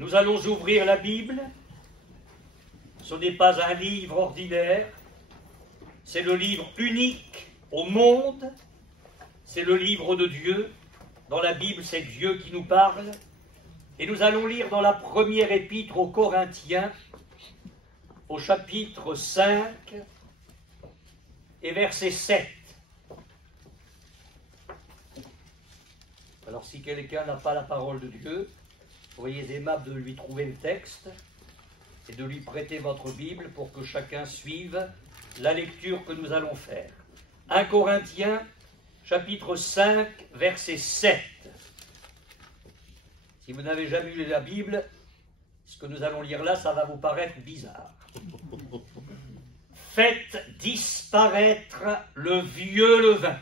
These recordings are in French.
Nous allons ouvrir la Bible. Ce n'est pas un livre ordinaire, c'est le livre unique au monde, c'est le livre de Dieu. Dans la Bible, c'est Dieu qui nous parle. Et nous allons lire dans la première épître aux Corinthiens, au chapitre 5 et verset 7. Alors si quelqu'un n'a pas la parole de Dieu, soyez aimable de lui trouver le texte et de lui prêter votre Bible pour que chacun suive la lecture que nous allons faire. 1 Corinthiens, chapitre 5, verset 7. Si vous n'avez jamais lu la Bible, ce que nous allons lire là, ça va vous paraître bizarre. Faites disparaître le vieux levain,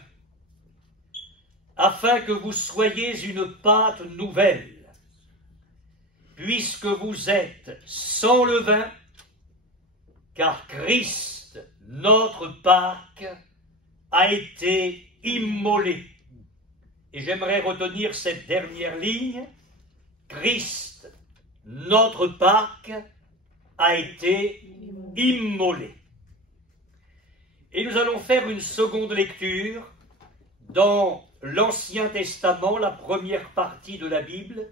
afin que vous soyez une pâte nouvelle, puisque vous êtes sans levain, car Christ, notre Pâque, a été immolé. Et j'aimerais retenir cette dernière ligne. Christ, notre Pâque, a été immolé. Et nous allons faire une seconde lecture dans l'Ancien Testament, la première partie de la Bible,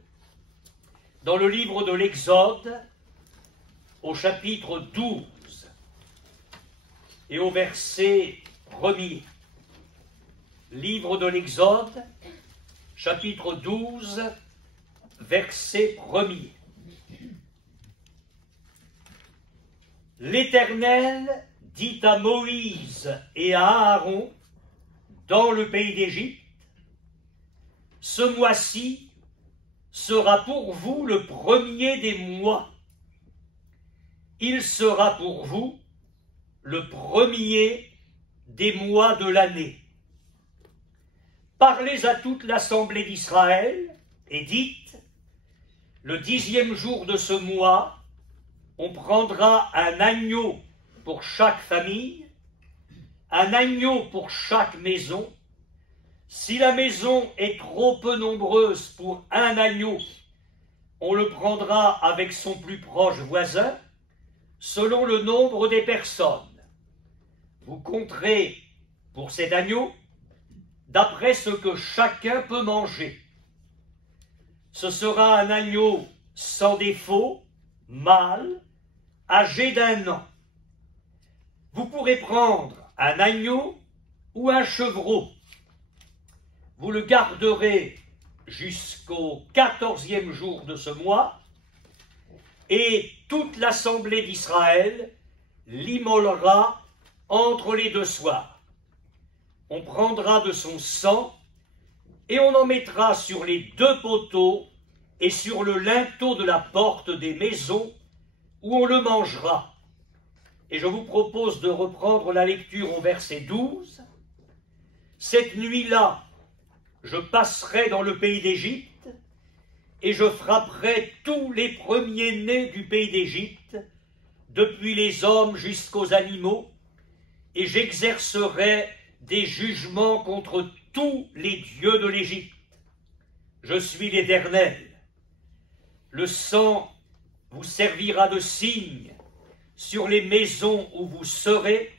dans le livre de l'Exode, au chapitre 12 et au verset 1er. Livre de l'Exode, chapitre 12, verset 1er. L'Éternel dit à Moïse et à Aaron, dans le pays d'Égypte, ce mois-ci sera pour vous le premier des mois. Il sera pour vous le premier des mois de l'année. Parlez à toute l'assemblée d'Israël et dites, le 10e jour de ce mois, on prendra un agneau pour chaque famille, un agneau pour chaque maison. Si la maison est trop peu nombreuse pour un agneau, on le prendra avec son plus proche voisin, selon le nombre des personnes. Vous compterez pour cet agneau d'après ce que chacun peut manger. Ce sera un agneau sans défaut, mâle, âgé d'1 an. Vous pourrez prendre un agneau ou un chevreau. Vous le garderez jusqu'au 14e jour de ce mois, et toute l'assemblée d'Israël l'immolera entre les 2 soirs. On prendra de son sang, et on en mettra sur les 2 poteaux et sur le linteau de la porte des maisons, où on le mangera. Et je vous propose de reprendre la lecture au verset 12. Cette nuit-là, je passerai dans le pays d'Égypte, et je frapperai tous les premiers-nés du pays d'Égypte, depuis les hommes jusqu'aux animaux, et j'exercerai des jugements contre tous les dieux de l'Égypte. Je suis l'Éternel. Le sang vous servira de signe sur les maisons où vous serez.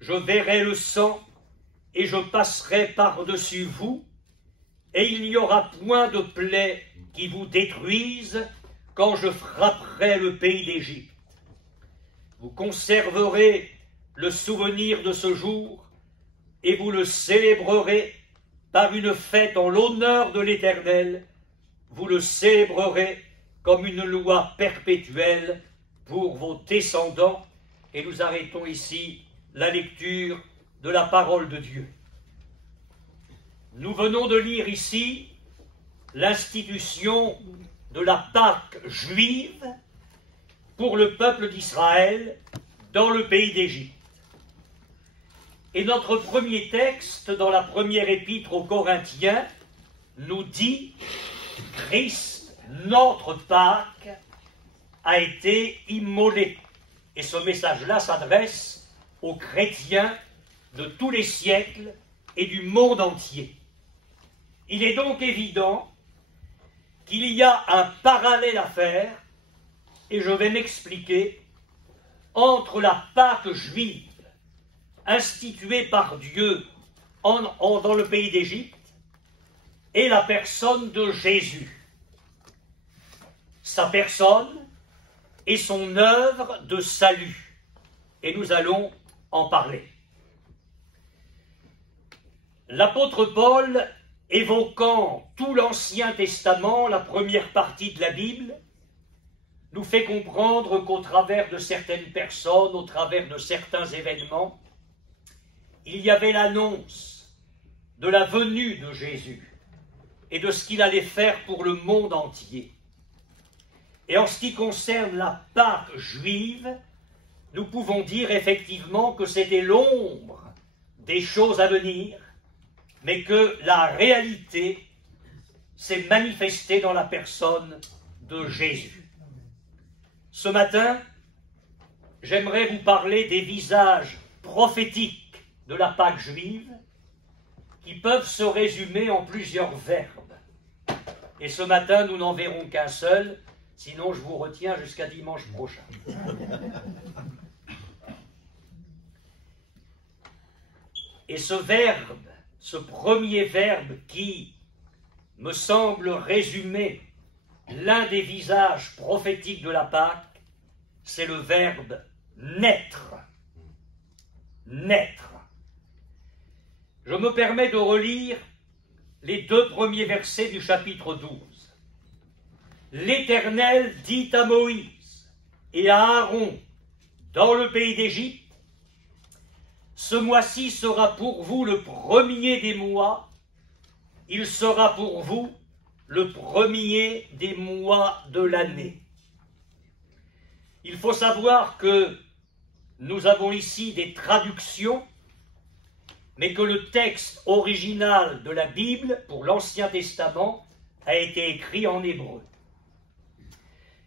Je verrai le sang, et je passerai par-dessus vous, et il n'y aura point de plaie qui vous détruise quand je frapperai le pays d'Égypte. Vous conserverez le souvenir de ce jour, et vous le célébrerez par une fête en l'honneur de l'Éternel. Vous le célébrerez comme une loi perpétuelle pour vos descendants. Et nous arrêtons ici la lecture de la parole de Dieu. Nous venons de lire ici l'institution de la Pâque juive pour le peuple d'Israël dans le pays d'Égypte. Et notre premier texte dans la première épître aux Corinthiens nous dit « Christ, notre Pâque, a été immolé ». Et ce message-là s'adresse aux chrétiens de tous les siècles et du monde entier. Il est donc évident qu'il y a un parallèle à faire, et je vais m'expliquer, entre la Pâque juive instituée par Dieu dans le pays d'Égypte et la personne de Jésus. Sa personne et son œuvre de salut. Et nous allons en parler. L'apôtre Paul, évoquant tout l'Ancien Testament, la première partie de la Bible, nous fait comprendre qu'au travers de certaines personnes, au travers de certains événements, il y avait l'annonce de la venue de Jésus et de ce qu'il allait faire pour le monde entier. Et en ce qui concerne la Pâque juive, nous pouvons dire effectivement que c'était l'ombre des choses à venir, mais que la réalité s'est manifestée dans la personne de Jésus. Ce matin, j'aimerais vous parler des visages prophétiques de la Pâque juive qui peuvent se résumer en plusieurs verbes. Et ce matin, nous n'en verrons qu'un seul, sinon je vous retiens jusqu'à dimanche prochain. Et ce verbe, ce premier verbe qui me semble résumer l'un des visages prophétiques de la Pâque, c'est le verbe naître. Naître. Je me permets de relire les 2 premiers versets du chapitre 12. L'Éternel dit à Moïse et à Aaron dans le pays d'Égypte, ce mois-ci sera pour vous le premier des mois, il sera pour vous le premier des mois de l'année. Il faut savoir que nous avons ici des traductions, mais que le texte original de la Bible pour l'Ancien Testament a été écrit en hébreu.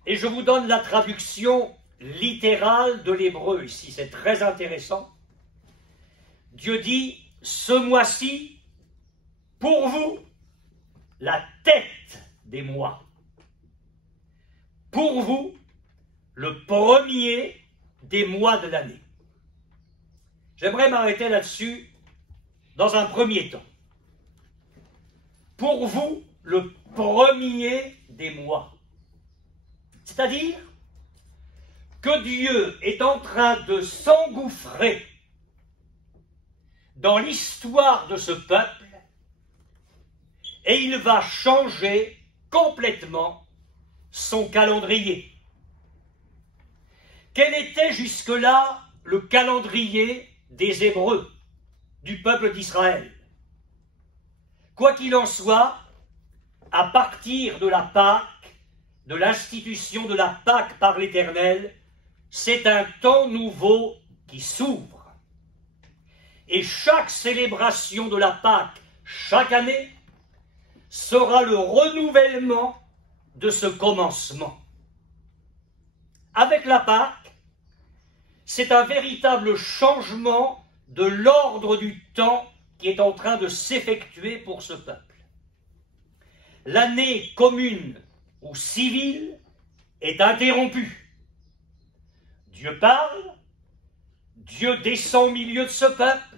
Et je vous donne la traduction littérale de l'hébreu ici, c'est très intéressant. Dieu dit, ce mois-ci, pour vous, la tête des mois. Pour vous, le premier des mois de l'année. J'aimerais m'arrêter là-dessus dans un premier temps. Pour vous, le premier des mois. C'est-à-dire que Dieu est en train de s'engouffrer dans l'histoire de ce peuple et il va changer complètement son calendrier. Quel était jusque-là le calendrier des Hébreux, du peuple d'Israël? Quoi qu'il en soit, à partir de la Pâque, de l'institution de la Pâque par l'Éternel, c'est un temps nouveau qui s'ouvre. Et chaque célébration de la Pâque, chaque année, sera le renouvellement de ce commencement. Avec la Pâque, c'est un véritable changement de l'ordre du temps qui est en train de s'effectuer pour ce peuple. L'année commune ou civile est interrompue. Dieu parle, Dieu descend au milieu de ce peuple,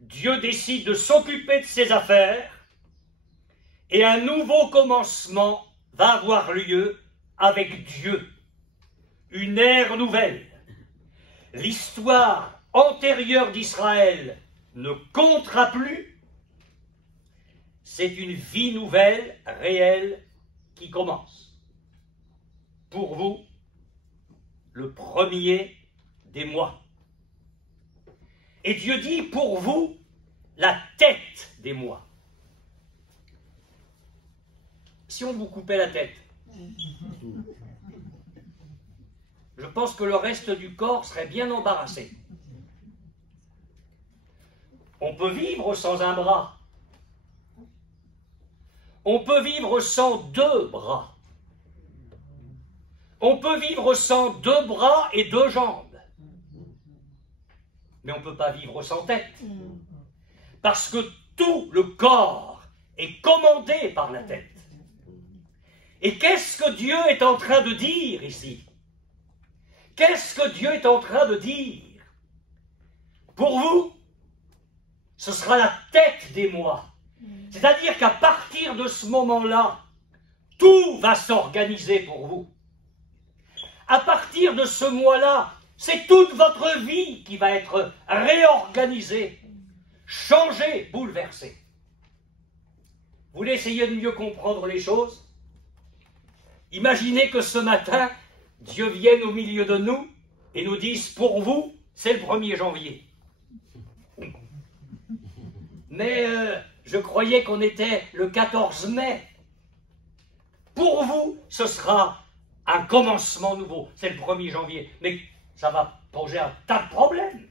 Dieu décide de s'occuper de ses affaires, et un nouveau commencement va avoir lieu avec Dieu. Une ère nouvelle. L'histoire antérieure d'Israël ne comptera plus. C'est une vie nouvelle, réelle, qui commence. Pour vous, le premier des mois. Et Dieu dit, pour vous, la tête des mois. Si on vous coupait la tête, je pense que le reste du corps serait bien embarrassé. On peut vivre sans un bras. On peut vivre sans 2 bras. On peut vivre sans 2 bras et 2 jambes. Mais on ne peut pas vivre sans tête. Parce que tout le corps est commandé par la tête. Et qu'est-ce que Dieu est en train de dire ici? Qu'est-ce que Dieu est en train de dire? Pour vous, ce sera la tête des mois. C'est-à-dire qu'à partir de ce moment-là, tout va s'organiser pour vous. À partir de ce mois-là, c'est toute votre vie qui va être réorganisée, changée, bouleversée. Vous voulez essayer de mieux comprendre les choses? Imaginez que ce matin, Dieu vienne au milieu de nous et nous dise, pour vous, c'est le 1er janvier. Mais je croyais qu'on était le 14 mai. Pour vous, ce sera un commencement nouveau. C'est le 1er janvier. Mais ça va poser un tas de problèmes.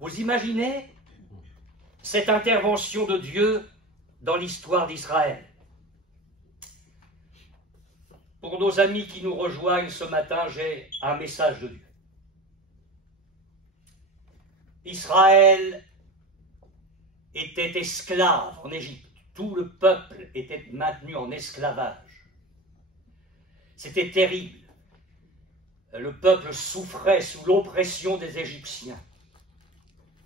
Vous imaginez cette intervention de Dieu dans l'histoire d'Israël? Pour nos amis qui nous rejoignent ce matin, j'ai un message de Dieu. Israël était esclave en Égypte. Tout le peuple était maintenu en esclavage. C'était terrible. Le peuple souffrait sous l'oppression des Égyptiens.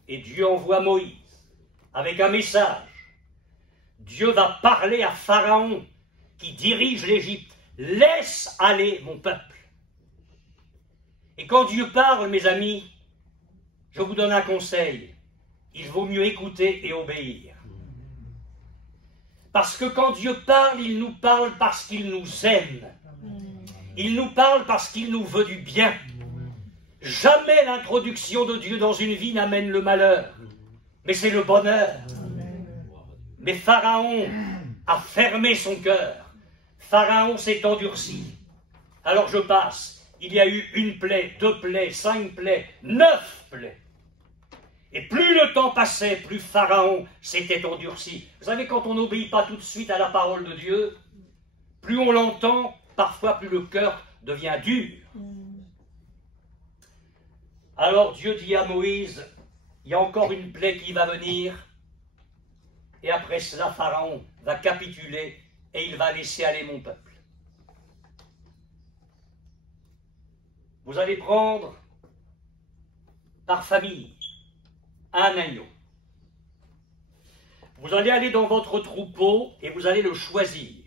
Et Dieu envoie Moïse avec un message. Dieu va parler à Pharaon qui dirige l'Égypte. Laisse aller mon peuple. Et quand Dieu parle, mes amis, je vous donne un conseil. Il vaut mieux écouter et obéir. Parce que quand Dieu parle, il nous parle parce qu'il nous aime. Il nous parle parce qu'il nous veut du bien. Jamais l'introduction de Dieu dans une vie n'amène le malheur, mais c'est le bonheur. Mais Pharaon a fermé son cœur. Pharaon s'est endurci. Alors je passe. Il y a eu 1 plaie, 2 plaies, 5 plaies, 9 plaies. Et plus le temps passait, plus Pharaon s'était endurci. Vous savez, quand on n'obéit pas tout de suite à la parole de Dieu, plus on l'entend, parfois plus le cœur devient dur. Alors Dieu dit à Moïse, il y a encore 1 plaie qui va venir, et après cela, Pharaon va capituler, et il va laisser aller mon peuple. Vous allez prendre par famille un agneau. Vous allez aller dans votre troupeau et vous allez le choisir.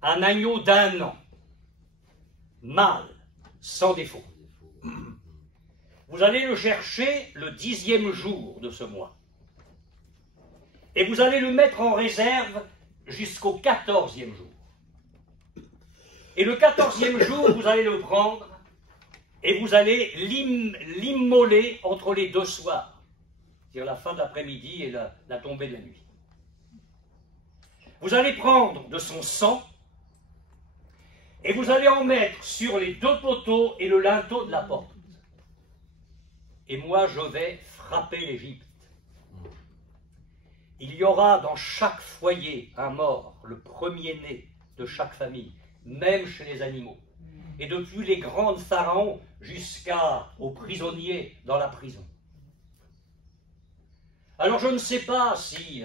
Un agneau d'1 an, mâle, sans défaut. Vous allez le chercher le 10e jour de ce mois. Et vous allez le mettre en réserve jusqu'au 14e jour. Et le 14e jour, vous allez le prendre et vous allez l'immoler entre les 2 soirs, c'est-à-dire la fin de l'après-midi et la tombée de la nuit. Vous allez prendre de son sang et vous allez en mettre sur les 2 poteaux et le linteau de la porte. Et moi, je vais frapper l'Égypte. Il y aura dans chaque foyer un mort, le premier-né de chaque famille, même chez les animaux. Et depuis les grands de Pharaon jusqu'aux prisonniers dans la prison. Alors je ne sais pas si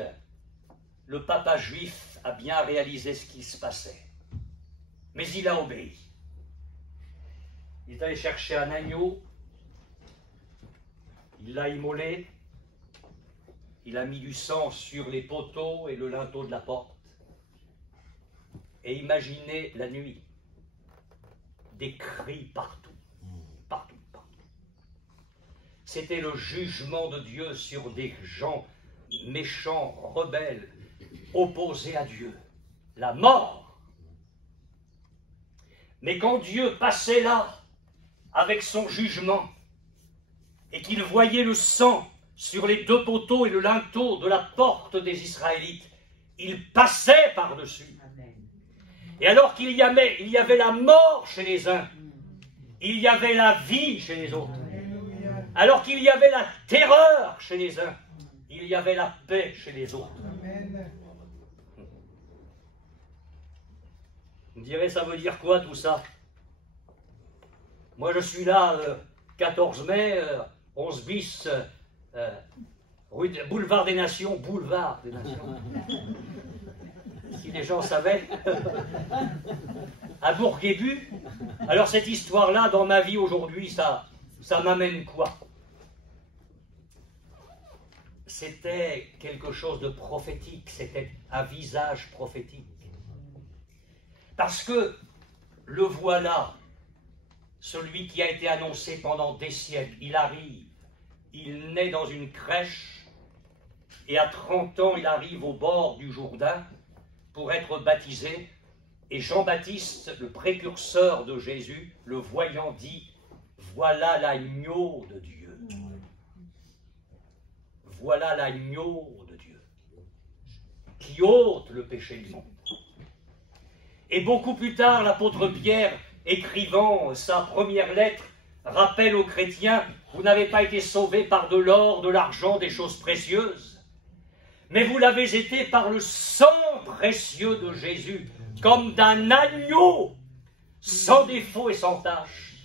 le papa juif a bien réalisé ce qui se passait, mais il a obéi. Il est allé chercher un agneau, il l'a immolé, il a mis du sang sur les poteaux et le linteau de la porte. Et imaginez la nuit, des cris partout, partout, partout. C'était le jugement de Dieu sur des gens méchants, rebelles, opposés à Dieu. La mort. Mais quand Dieu passait là, avec son jugement, et qu'il voyait le sang sur les 2 poteaux et le linteau de la porte des Israélites, il passait par-dessus. Et alors qu'il y avait la mort chez les uns, il y avait la vie chez les autres. Alors qu'il y avait la terreur chez les uns, il y avait la paix chez les autres. Vous me direz, ça veut dire quoi tout ça? Moi je suis là, 14 mai, 11 bis, boulevard des Nations, si les gens savaient. À Bourguébu. Alors cette histoire-là, dans ma vie aujourd'hui, ça m'amène quoi? C'était quelque chose de prophétique, c'était un visage prophétique. Parce que le voilà, celui qui a été annoncé pendant des siècles, il arrive, il naît dans une crèche, et à 30 ans, il arrive au bord du Jourdain pour être baptisé, et Jean-Baptiste, le précurseur de Jésus, le voyant, dit « Voilà l'agneau de Dieu. Voilà l'agneau de Dieu qui ôte le péché du monde. » Et beaucoup plus tard, l'apôtre Pierre, écrivant sa première lettre, rappelle aux chrétiens « Vous n'avez pas été sauvés par de l'or, de l'argent, des choses précieuses, mais vous l'avez été par le sang précieux de Jésus, comme d'un agneau, sans défaut et sans tache,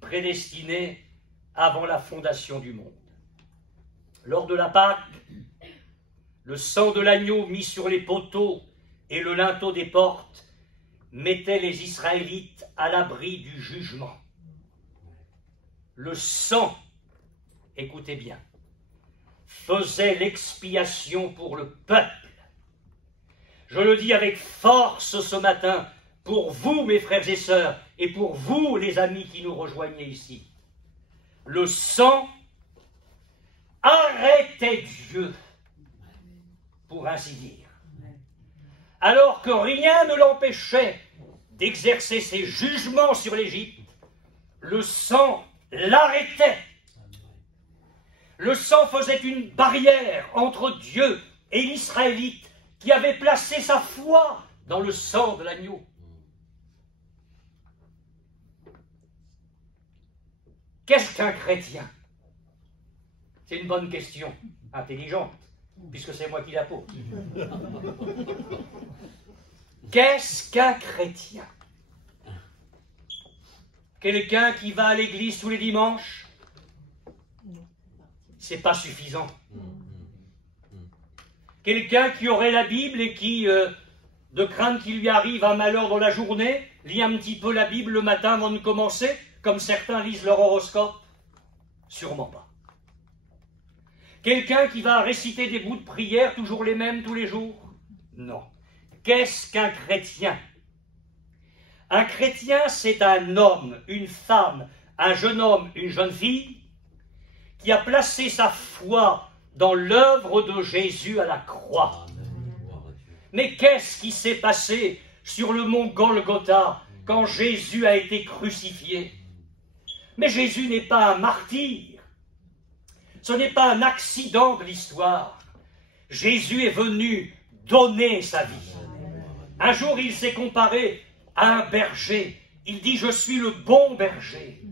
prédestiné avant la fondation du monde. » Lors de la Pâque, le sang de l'agneau mis sur les poteaux et le linteau des portes mettait les Israélites à l'abri du jugement. Le sang, écoutez bien, faisait l'expiation pour le peuple. Je le dis avec force ce matin, pour vous, mes frères et sœurs, et pour vous, les amis qui nous rejoignez ici. Le sang arrêtait Dieu, pour ainsi dire, alors que rien ne l'empêchait d'exercer ses jugements sur l'Égypte. Le sang l'arrêtait. Le sang faisait une barrière entre Dieu et l'Israélite qui avait placé sa foi dans le sang de l'agneau. Qu'est-ce qu'un chrétien? C'est une bonne question, intelligente, puisque c'est moi qui la pose. Qu'est-ce qu'un chrétien? Quelqu'un qui va à l'église tous les dimanches? C'est pas suffisant. Quelqu'un qui aurait la Bible et qui, de crainte qu'il lui arrive un malheur dans la journée, lit un petit peu la Bible le matin avant de commencer, comme certains lisent leur horoscope? Sûrement pas. Quelqu'un qui va réciter des bouts de prière, toujours les mêmes tous les jours? Non. Qu'est-ce qu'un chrétien? Un chrétien, c'est un homme, une femme, un jeune homme, une jeune fille, qui a placé sa foi dans l'œuvre de Jésus à la croix. Mais qu'est-ce qui s'est passé sur le mont Golgotha quand Jésus a été crucifié? Mais Jésus n'est pas un martyr. Ce n'est pas un accident de l'histoire. Jésus est venu donner sa vie. Un jour, il s'est comparé à un berger. Il dit « Je suis le bon berger ».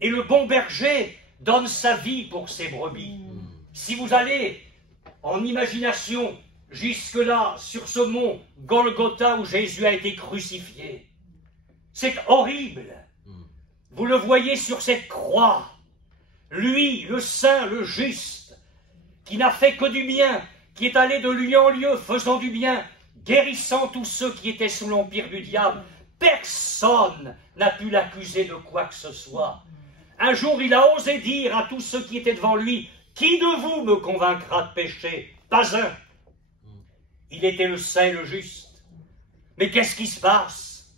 Et le bon berger donne sa vie pour ses brebis. Si vous allez en imagination jusque-là, sur ce mont Golgotha où Jésus a été crucifié, c'est horrible. Vous le voyez sur cette croix. Lui, le saint, le juste, qui n'a fait que du bien, qui est allé de lieu en lieu, faisant du bien, guérissant tous ceux qui étaient sous l'empire du diable. Personne n'a pu l'accuser de quoi que ce soit. Un jour, il a osé dire à tous ceux qui étaient devant lui, « Qui de vous me convaincra de péché ?» Pas un. Il était le saint et le juste. Mais qu'est-ce qui se passe?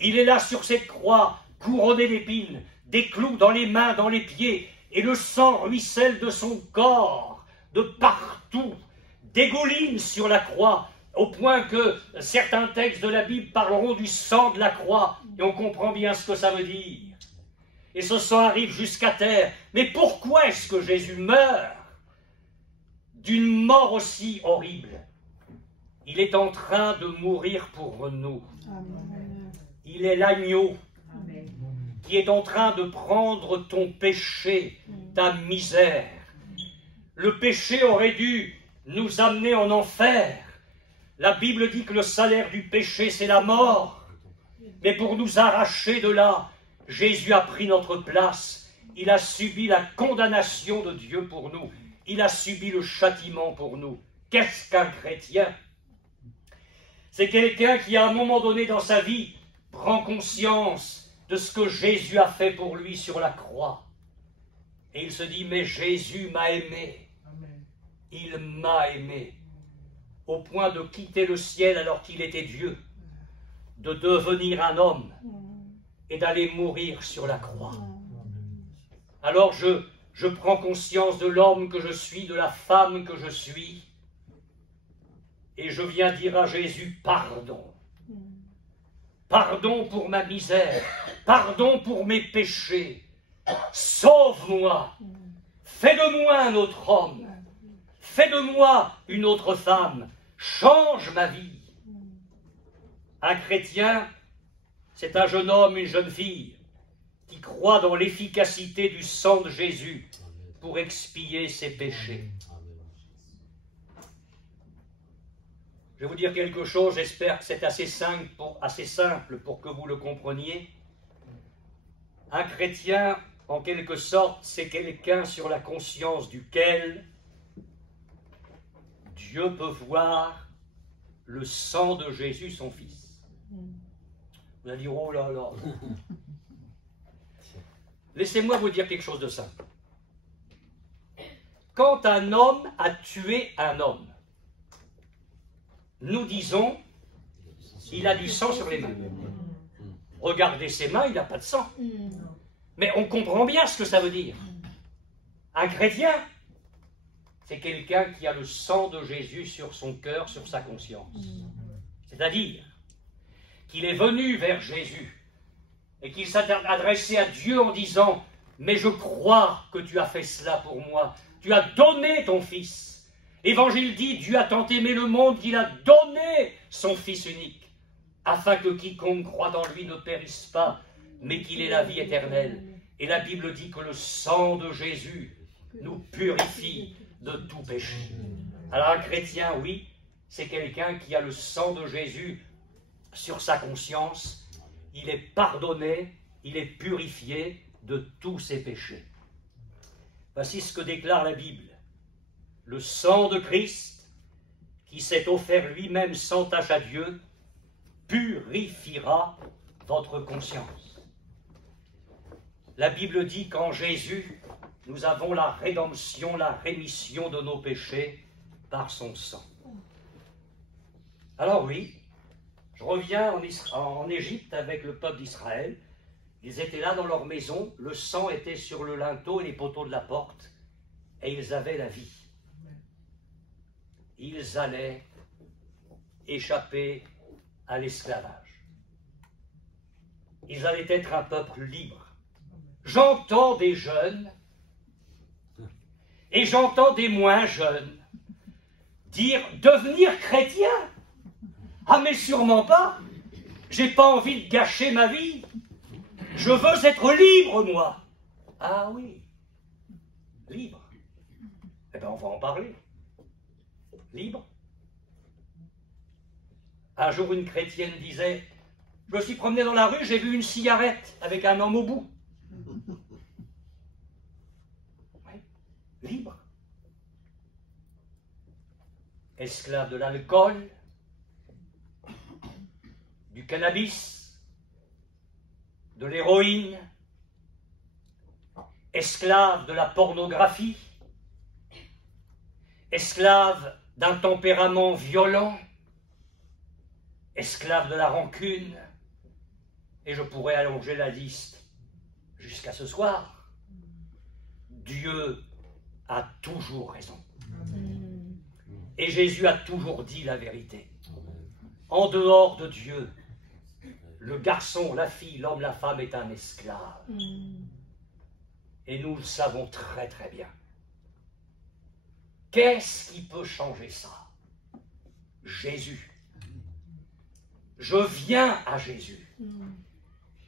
Il est là sur cette croix, couronné d'épines, des clous dans les mains, dans les pieds, et le sang ruisselle de son corps, de partout, dégouline sur la croix, au point que certains textes de la Bible parleront du sang de la croix, et on comprend bien ce que ça veut dire. Et ce sang arrive jusqu'à terre. Mais pourquoi est-ce que Jésus meurt d'une mort aussi horrible? Il est en train de mourir pour nous. Amen. Il est l'agneau qui est en train de prendre ton péché, ta misère. Le péché aurait dû nous amener en enfer. La Bible dit que le salaire du péché, c'est la mort. Mais pour nous arracher de là, Jésus a pris notre place. Il a subi la condamnation de Dieu pour nous. Il a subi le châtiment pour nous. Qu'est-ce qu'un chrétien? C'est quelqu'un qui, à un moment donné dans sa vie, prend conscience de ce que Jésus a fait pour lui sur la croix. Et il se dit, mais Jésus m'a aimé. Amen. Il m'a aimé. Au point de quitter le ciel alors qu'il était Dieu, de devenir un homme et d'aller mourir sur la croix. Alors je prends conscience de l'homme que je suis, de la femme que je suis, et je viens dire à Jésus, pardon. Pardon pour ma misère, pardon pour mes péchés. Sauve-moi, fais de moi un autre homme, fais de moi une autre femme, change ma vie. Un chrétien, c'est un jeune homme, une jeune fille, qui croit dans l'efficacité du sang de Jésus pour expier ses péchés. Je vais vous dire quelque chose, j'espère que c'est assez simple pour que vous le compreniez. Un chrétien, en quelque sorte, c'est quelqu'un sur la conscience duquel Dieu peut voir le sang de Jésus, son Fils. Vous allez dire, oh là là. Laissez-moi vous dire quelque chose de simple. Quand un homme a tué un homme, nous disons, il a du sang sur les mains. Regardez ses mains, il n'a pas de sang. Mais on comprend bien ce que ça veut dire. Un chrétien, c'est quelqu'un qui a le sang de Jésus sur son cœur, sur sa conscience. C'est-à-dire qu'il est venu vers Jésus et qu'il s'est adressé à Dieu en disant « Mais je crois que tu as fait cela pour moi. Tu as donné ton Fils. » L'Évangile dit « Dieu a tant aimé le monde qu'il a donné son Fils unique, afin que quiconque croit en lui ne périsse pas, mais qu'il ait la vie éternelle. » Et la Bible dit que le sang de Jésus nous purifie de tout péché. Alors un chrétien, oui, c'est quelqu'un qui a le sang de Jésus sur sa conscience. Il est pardonné, il est purifié de tous ses péchés. Voici ce que déclare la Bible. Le sang de Christ, qui s'est offert lui-même sans tache à Dieu, purifiera votre conscience. La Bible dit qu'en Jésus, nous avons la rédemption, la rémission de nos péchés par son sang. Alors oui, je reviens en Égypte avec le peuple d'Israël. Ils étaient là dans leur maison, le sang était sur le linteau et les poteaux de la porte, et ils avaient la vie. Ils allaient échapper à l'esclavage. Ils allaient être un peuple libre. J'entends des jeunes et j'entends des moins jeunes dire devenir chrétien. Ah mais sûrement pas. J'ai pas envie de gâcher ma vie. Je veux être libre, moi. Ah oui, libre. Eh bien, on va en parler. Libre. Un jour, une chrétienne disait, je me suis promené dans la rue, j'ai vu une cigarette avec un homme au bout. Oui, libre. Esclave de l'alcool, du cannabis, de l'héroïne, esclave de la pornographie, esclave d'un tempérament violent, esclave de la rancune, et je pourrais allonger la liste jusqu'à ce soir. Dieu a toujours raison. Et Jésus a toujours dit la vérité. En dehors de Dieu, le garçon, la fille, l'homme, la femme est un esclave. Et nous le savons très très bien. Qu'est-ce qui peut changer ça? Jésus. Je viens à Jésus.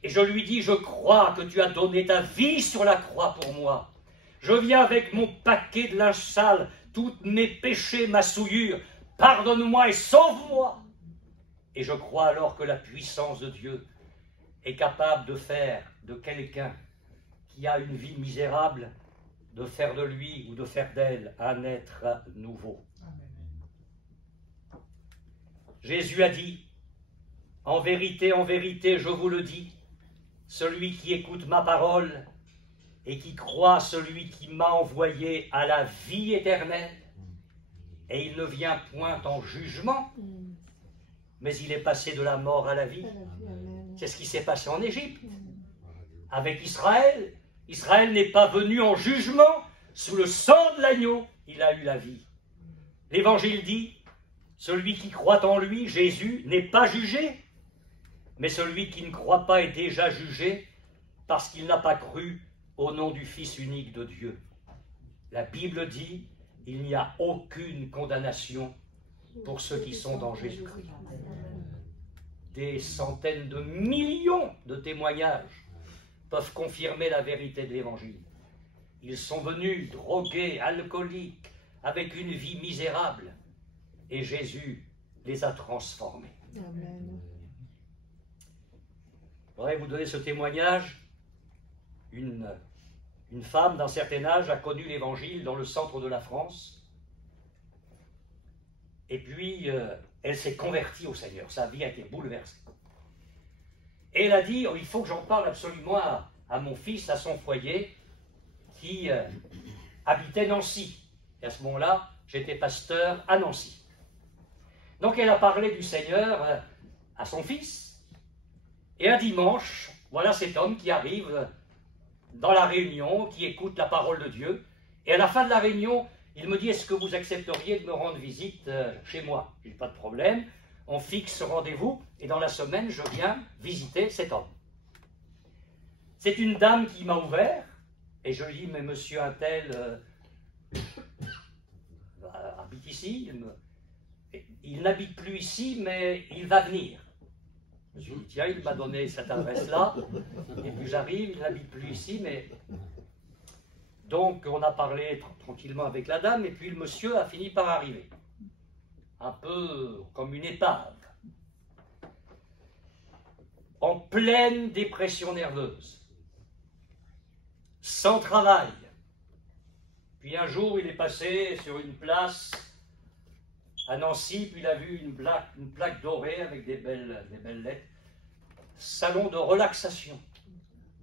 Et je lui dis, je crois que tu as donné ta vie sur la croix pour moi. Je viens avec mon paquet de linge sale, tous mes péchés, ma souillure. Pardonne-moi et sauve-moi. Et je crois alors que la puissance de Dieu est capable de faire de quelqu'un qui a une vie misérable, de faire de lui ou de faire d'elle un être nouveau. Jésus a dit, en vérité, je vous le dis, celui qui écoute ma parole et qui croit celui qui m'a envoyé à la vie éternelle, et il ne vient point en jugement, mais il est passé de la mort à la vie. C'est ce qui s'est passé en Égypte. Avec Israël, Israël n'est pas venu en jugement, sous le sang de l'agneau, il a eu la vie. L'Évangile dit, celui qui croit en lui, Jésus, n'est pas jugé, mais celui qui ne croit pas est déjà jugé parce qu'il n'a pas cru au nom du Fils unique de Dieu. La Bible dit, il n'y a aucune condamnation pour ceux qui sont dans Jésus-Christ. Des centaines de millions de témoignages peuvent confirmer la vérité de l'Évangile. Ils sont venus drogués, alcooliques, avec une vie misérable, et Jésus les a transformés. Amen. Je voudrais vous donner ce témoignage. Une femme d'un certain âge a connu l'Évangile dans le centre de la France, et puis elle s'est convertie au Seigneur. Sa vie a été bouleversée. Et elle a dit, il faut que j'en parle absolument à mon fils, à son foyer, qui habitait Nancy. Et à ce moment-là, j'étais pasteur à Nancy. Donc elle a parlé du Seigneur à son fils. Et un dimanche, voilà cet homme qui arrive dans la réunion, qui écoute la parole de Dieu. Et à la fin de la réunion, il me dit, est-ce que vous accepteriez de me rendre visite chez moi? Il n'y a pas de problème. On fixe ce rendez-vous et dans la semaine, je viens visiter cet homme. C'est une dame qui m'a ouvert et je lui dis, mais monsieur un tel habite ici. Il n'habite plus ici, mais il va venir. Je me suis dit, tiens, il m'a donné cette adresse-là, et puis j'arrive, il n'habite plus ici, mais... Donc, on a parlé tranquillement avec la dame, et puis le monsieur a fini par arriver. Un peu comme une épave. En pleine dépression nerveuse. Sans travail. Puis un jour, il est passé sur une place à Nancy, puis il a vu une plaque dorée avec des belles lettres. Salon de relaxation.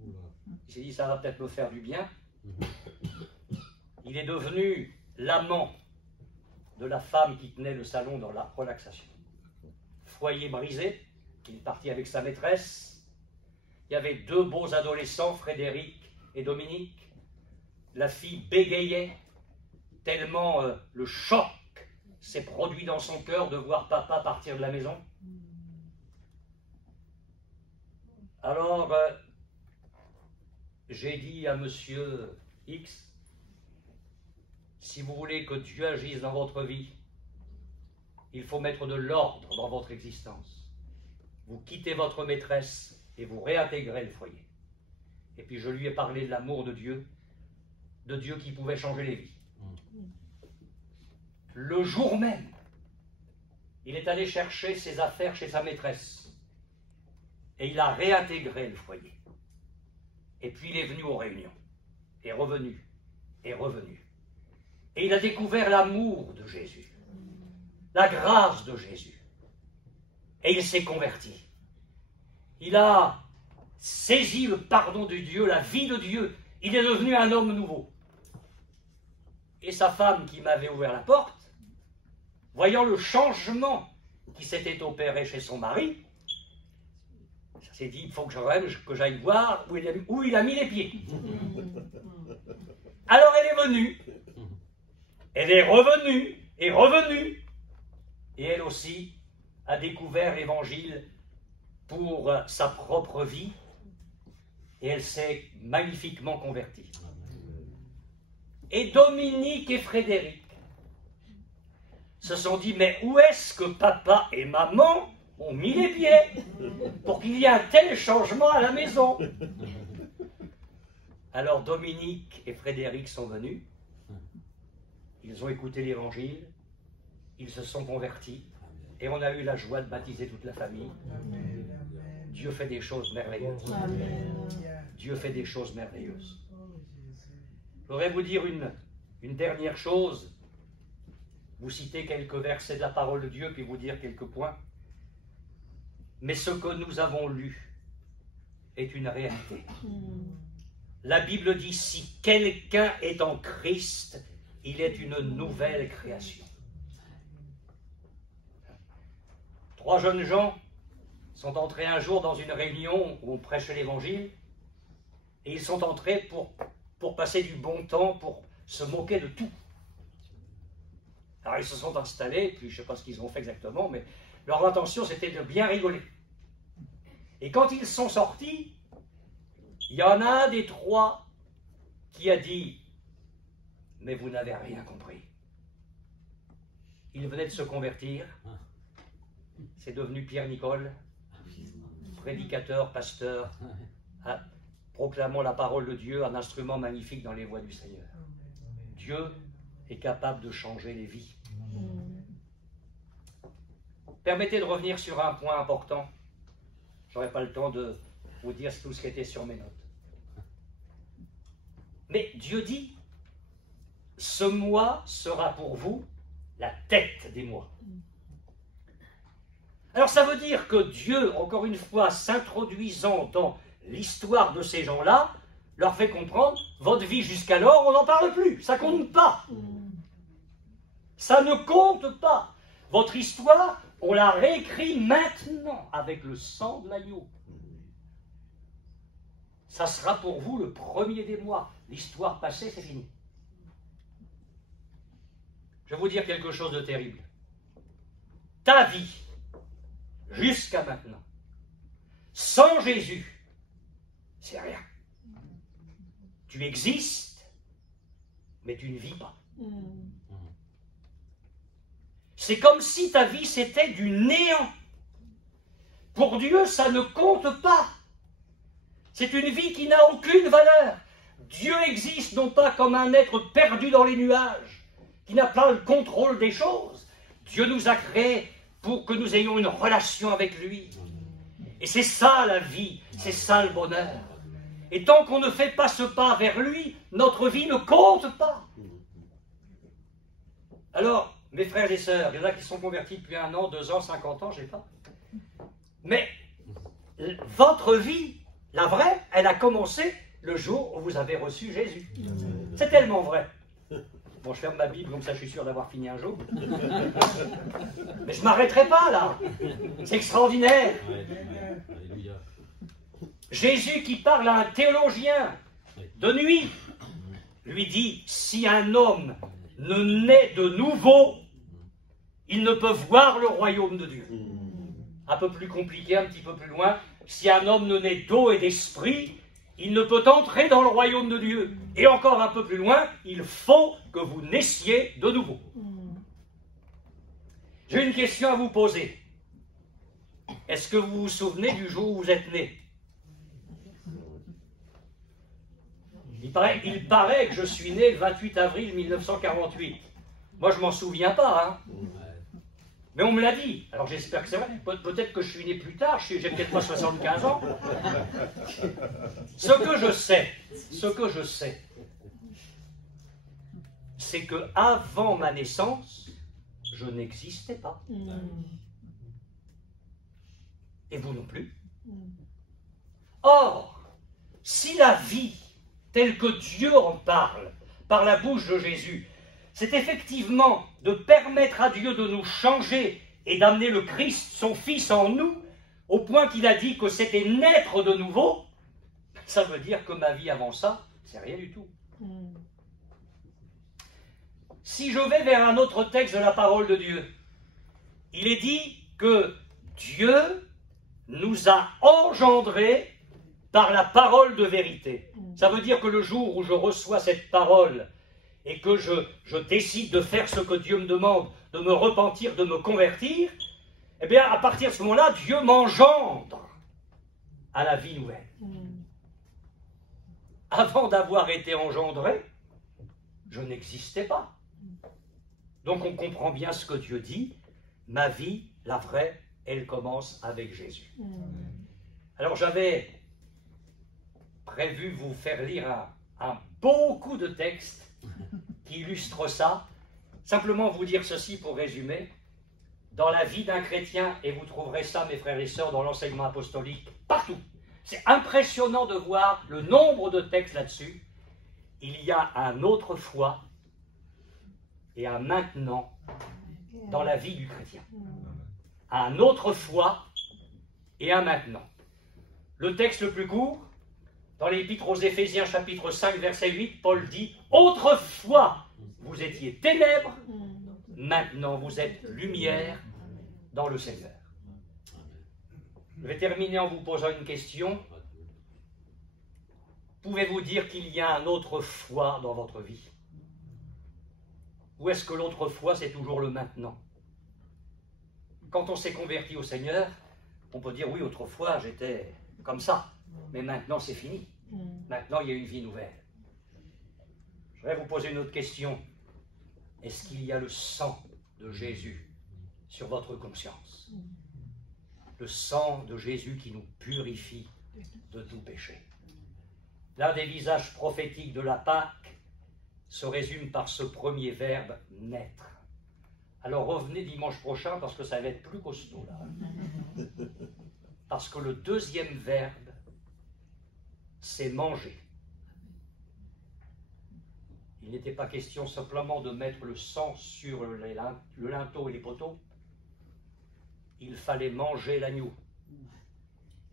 Il s'est dit, ça va peut-être me faire du bien. Il est devenu l'amant de la femme qui tenait le salon de la relaxation. Foyer brisé, il est parti avec sa maîtresse. Il y avait deux beaux adolescents, Frédéric et Dominique. La fille bégayait, tellement le choc s'est produit dans son cœur de voir papa partir de la maison. Alors, j'ai dit à monsieur X, si vous voulez que Dieu agisse dans votre vie, il faut mettre de l'ordre dans votre existence. Vous quittez votre maîtresse et vous réintégrez le foyer. Et puis je lui ai parlé de l'amour de Dieu qui pouvait changer les vies. Le jour même, il est allé chercher ses affaires chez sa maîtresse et il a réintégré le foyer. Et puis il est venu aux réunions, et revenu, et revenu. Et il a découvert l'amour de Jésus, la grâce de Jésus. Et il s'est converti. Il a saisi le pardon de Dieu, la vie de Dieu. Il est devenu un homme nouveau. Et sa femme qui m'avait ouvert la porte, voyant le changement qui s'était opéré chez son mari, s'est dit, il faut que j'aille voir où il a mis les pieds. Alors elle est venue, elle est revenue, et revenue, et elle aussi a découvert l'Évangile pour sa propre vie, et elle s'est magnifiquement convertie. Et Dominique et Frédéric se sont dit, mais où est-ce que papa et maman ont mis les pieds pour qu'il y ait un tel changement à la maison? Alors Dominique et Frédéric sont venus, ils ont écouté l'Évangile, ils se sont convertis, et on a eu la joie de baptiser toute la famille. Dieu fait des choses merveilleuses. Dieu fait des choses merveilleuses. Je voudrais vous dire une dernière chose. vous citer quelques versets de la parole de Dieu, puis vous dire quelques points. Mais ce que nous avons lu est une réalité. La Bible dit, si quelqu'un est en Christ, il est une nouvelle création. 3 jeunes gens sont entrés un jour dans une réunion où on prêchait l'évangile, et ils sont entrés pour passer du bon temps, pour se moquer de tout. Alors ils se sont installés, puis je ne sais pas ce qu'ils ont fait exactement, mais leur intention c'était de bien rigoler. Et quand ils sont sortis, il y en a un des 3 qui a dit « Mais vous n'avez rien compris. » Il venait de se convertir. C'est devenu Pierre Nicole, prédicateur, pasteur, proclamant la parole de Dieu, un instrument magnifique dans les voies du Seigneur. Dieu est capable de changer les vies. Permettez de revenir sur un point important. Je n'aurai pas le temps de vous dire tout ce qui était sur mes notes. Mais Dieu dit, ce mois sera pour vous la tête des mois. Alors ça veut dire que Dieu, encore une fois, s'introduisant dans l'histoire de ces gens-là, leur fait comprendre, votre vie jusqu'alors, on n'en parle plus, ça compte pas. Ça ne compte pas. Votre histoire, on la réécrit maintenant avec le sang de l'agneau. Ça sera pour vous le premier des mois. L'histoire passée, c'est fini. Je vais vous dire quelque chose de terrible. Ta vie, jusqu'à maintenant, sans Jésus, c'est rien. Tu existes, mais tu ne vis pas. C'est comme si ta vie, c'était du néant. Pour Dieu, ça ne compte pas. C'est une vie qui n'a aucune valeur. Dieu existe non pas comme un être perdu dans les nuages, qui n'a pas le contrôle des choses. Dieu nous a créés pour que nous ayons une relation avec lui. Et c'est ça la vie, c'est ça le bonheur. Et tant qu'on ne fait pas ce pas vers lui, notre vie ne compte pas. Alors, mes frères et sœurs, il y en a qui sont convertis depuis 1 an, 2 ans, 50 ans, je ne sais pas. Mais votre vie, la vraie, elle a commencé le jour où vous avez reçu Jésus. C'est tellement vrai. Bon, je ferme ma Bible, comme ça je suis sûr d'avoir fini un jour. Mais je ne m'arrêterai pas là. C'est extraordinaire. Jésus qui parle à un théologien de nuit, lui dit, si un homme ne naît de nouveau, il ne peut voir le royaume de Dieu. Un peu plus compliqué, un petit peu plus loin, si un homme ne naît d'eau et d'esprit, il ne peut entrer dans le royaume de Dieu. Et encore un peu plus loin, il faut que vous naissiez de nouveau. J'ai une question à vous poser. Est-ce que vous vous souvenez du jour où vous êtes né? Il paraît que je suis né le 28 avril 1948. Moi, je ne m'en souviens pas, hein. Mais on me l'a dit. Alors j'espère que c'est vrai. Peut-être que je suis né plus tard, j'ai peut-être pas 75 ans. Ce que je sais, c'est que avant ma naissance, je n'existais pas. Et vous non plus. Or, si la vie, telle que Dieu en parle, par la bouche de Jésus, c'est effectivement de permettre à Dieu de nous changer et d'amener le Christ, son Fils, en nous, au point qu'il a dit que c'était naître de nouveau, ça veut dire que ma vie avant ça, c'est rien du tout. Si je vais vers un autre texte de la parole de Dieu, il est dit que Dieu nous a engendrés par la parole de vérité. Ça veut dire que le jour où je reçois cette parole et que je décide de faire ce que Dieu me demande, de me repentir, de me convertir, eh bien, à partir de ce moment-là, Dieu m'engendre à la vie nouvelle. Avant d'avoir été engendré, je n'existais pas. Donc on comprend bien ce que Dieu dit, ma vie, la vraie, elle commence avec Jésus. Alors j'avais prévu vous faire lire un beaucoup de textes qui illustrent ça. Simplement vous dire ceci pour résumer. Dans la vie d'un chrétien, et vous trouverez ça, mes frères et sœurs, dans l'enseignement apostolique, partout. C'est impressionnant de voir le nombre de textes là-dessus. Il y a un autrefois et un maintenant dans la vie du chrétien. Un autrefois et un maintenant. Le texte le plus court, dans l'Épître aux Éphésiens, chapitre 5, verset 8, Paul dit « Autrefois, vous étiez ténèbres, maintenant vous êtes lumière dans le Seigneur. » Je vais terminer en vous posant une question. Pouvez-vous dire qu'il y a un autrefois dans votre vie? Ou est-ce que l'autrefois, c'est toujours le maintenant? Quand on s'est converti au Seigneur, on peut dire, oui, autrefois, j'étais comme ça, mais maintenant, c'est fini. Maintenant, il y a une vie nouvelle. Je vais vous poser une autre question. Est-ce qu'il y a le sang de Jésus sur votre conscience? Le sang de Jésus qui nous purifie de tout péché. L'un des visages prophétiques de la Pâque se résume par ce premier verbe « naître ». Alors revenez dimanche prochain parce que ça va être plus costaud là. Parce que le deuxième verbe, c'est manger. Il n'était pas question simplement de mettre le sang sur le linteau et les poteaux. Il fallait manger l'agneau.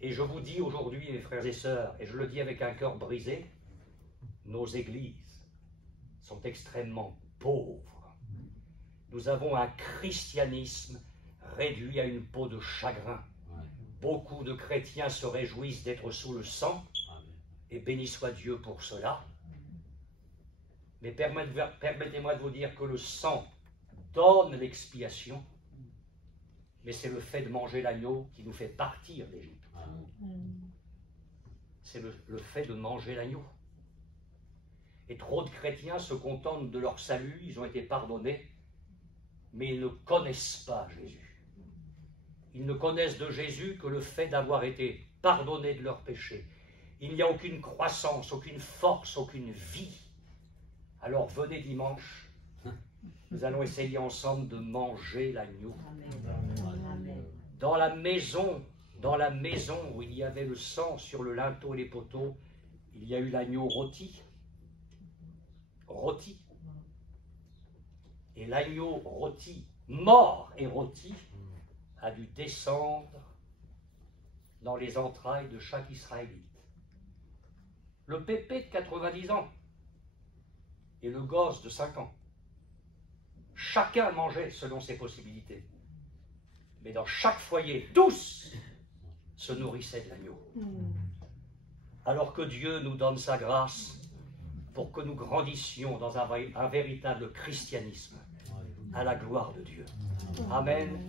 Et je vous dis aujourd'hui, mes frères et sœurs, et je le dis avec un cœur brisé, nos églises sont extrêmement pauvres. Nous avons un christianisme réduit à une peau de chagrin. Beaucoup de chrétiens se réjouissent d'être sous le sang, et béni soit Dieu pour cela. Mais permettez-moi de vous dire que le sang donne l'expiation, mais c'est le fait de manger l'agneau qui nous fait partir d'Égypte. C'est le fait de manger l'agneau. Et trop de chrétiens se contentent de leur salut, ils ont été pardonnés, mais ils ne connaissent pas Jésus. Ils ne connaissent de Jésus que le fait d'avoir été pardonnés de leurs péchés. Il n'y a aucune croissance, aucune force, aucune vie. Alors venez dimanche, nous allons essayer ensemble de manger l'agneau. Dans la maison où il y avait le sang sur le linteau et les poteaux, il y a eu l'agneau rôti. Rôti. Et l'agneau rôti, mort et rôti, a dû descendre dans les entrailles de chaque Israélite. Le pépé de 90 ans et le gosse de 5 ans. Chacun mangeait selon ses possibilités. Mais dans chaque foyer, tous se nourrissaient de l'agneau. Alors que Dieu nous donne sa grâce pour que nous grandissions dans un véritable christianisme à la gloire de Dieu. Amen.